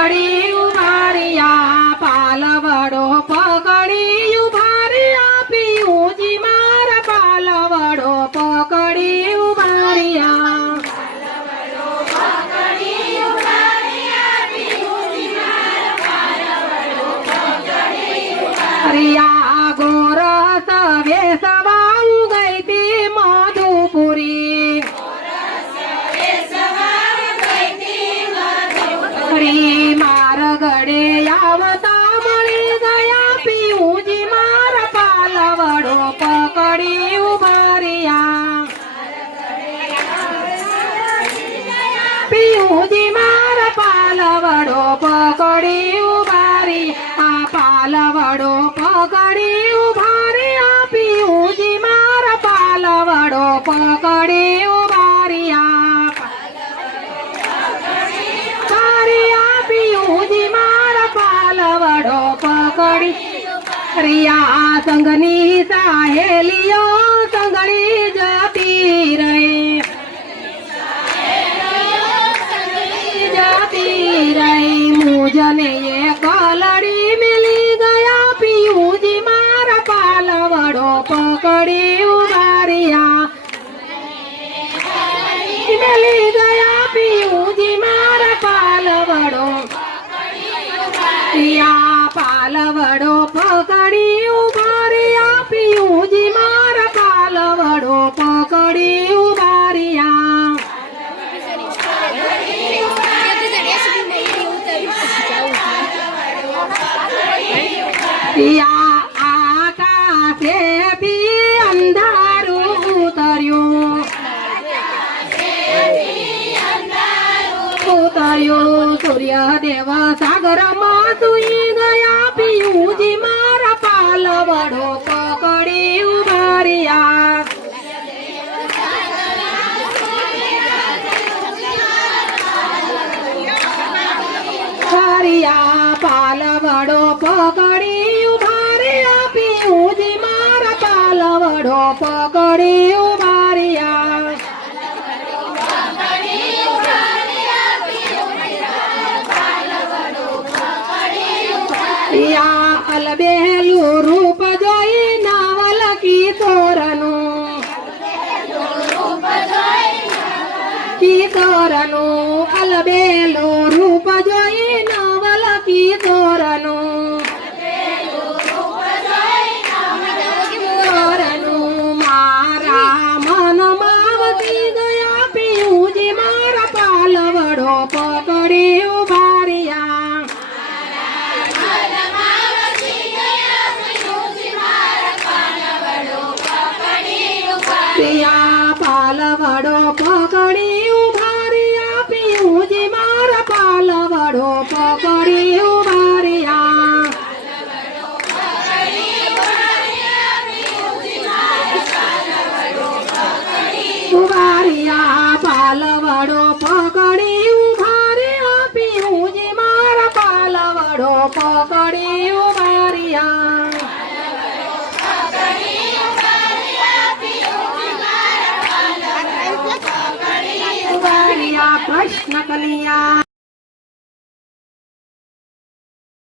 પકડી ઉભારિયા પાલવડો પકડી ઉભારિયા પિયુજી મારા પાલવડો પકડી ઉભારિયા હરિયા ગોરસ વેસવા ગઈ તી મધુપુરી હરી માર ગળે આવતા મળી ગયા પિયુજી મારા પાલવડો પકડી ઉભારિયા પિયુજી મારા પાલવડો પકડી ઉભારી આ પાલવડો પકડી ઉભારિયા પિયુજી મારા પાલવડો પકડી ઉભારિયા પિયુજી મારા પાલવડો પકડી રિયા સંગની સાહેલીઓ સંગણી જતી રહી મુજને એ કલડી મેલી ગયા પિયુજી મારા પાલવડો પકડી ઉભારિયા મેલી ગયા પિયુજી મારા પાલવડો પાલવડો પકડી ઉભારિયા પિયુજી મારા પાલવડો પકડી ઉભારિયા આકાશેથી અંધારું ઉતર્યું સૂર્યદેવ સાગરમાં સુઈ ગયા પિયુજી મારા પાલવડો પકડી ઉભારિયા હરિયા પાલવડો પકડી ઉભારિયા પિયુજી મારા પાલવડો પકડી ઉભારિયા અલબેલું રૂપ જોઈ નવલ કિશોરનું અલબેલું રૂપ જોઈ નવલ કિશોરનું મારા મનમાં વધી ગયા પિયુજી મારા પાલવડો પકડી ઉભારિયા પાલવડો પકડી ઉભારિયા પિયુજી મારા પાલવડો પકડી ઉભારિયા ઉભારિયા પાલવડો પકડી ઉભારિયા પિયુજી મારા પાલવડો પકડી